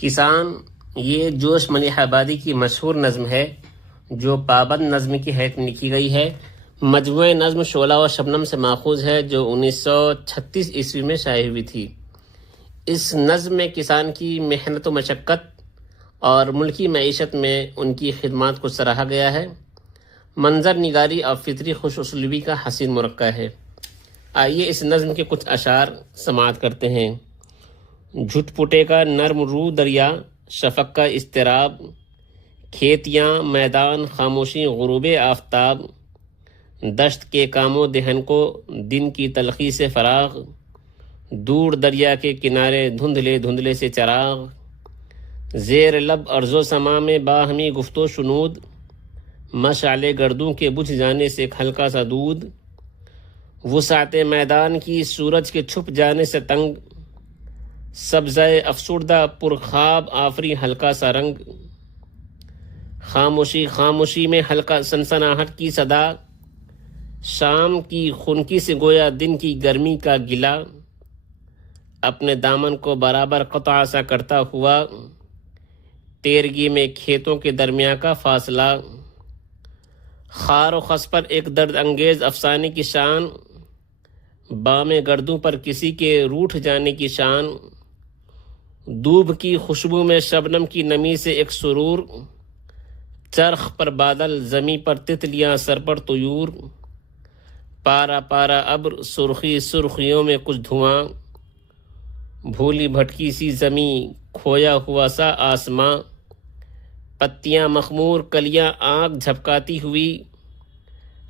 کسان یہ جوش ملیح آبادی کی مشہور نظم ہے جو پابند نظم کی حیثیت میں لکھی گئی ہے۔ مجموعہ نظم شعلہ و شبنم سے ماخوذ ہے جو 1936 عیسوی میں شائع ہوئی تھی۔ اس نظم میں کسان کی محنت و مشقت اور ملکی معیشت میں ان کی خدمات کو سراہا گیا ہے۔ منظر نگاری اور فطری خوش اسلوبی کا حسین مرقع ہے۔ آئیے اس نظم کے کچھ اشعار سماعت کرتے ہیں۔ جھٹ پٹے کا نرم رو دریا، شفق کا اضطراب، کھیتیاں میدان خاموشی غروب آفتاب، دشت کے کام و دہن کو دن کی تلخی سے فراغ، دور دریا کے کنارے دھندلے دھندلے سے چراغ، زیر لب ارض و سما میں باہمی گفت و شنود، مشعل گردوں کے بجھ جانے سے ایک ہلکا سا دودھ، وسعت میدان کی سورج کے چھپ جانے سے تنگ، سبزۂ افسردہ پرخواب آفری ہلکا سا رنگ، خاموشی خاموشی میں ہلکا سنسناہٹ کی صدا، شام کی خنکی سے گویا دن کی گرمی کا گلا، اپنے دامن کو برابر قطع سا کرتا ہوا، تیرگی میں کھیتوں کے درمیان کا فاصلہ، خار و خس پر ایک درد انگیز افسانے کی شان، بام گردوں پر کسی کے روٹھ جانے کی شان، دوب کی خوشبو میں شبنم کی نمی سے ایک سرور، چرخ پر بادل زمیں پر تتلیاں سر پر طیور، پارا پارا ابر سرخی سرخیوں میں کچھ دھواں، بھولی بھٹکی سی زمیں کھویا ہوا سا آسماں، پتیاں مخمور کلیاں آنکھ جھپکاتی ہوئی،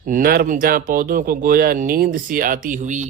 نرم جاں پودوں کو گویا نیند سی آتی ہوئی۔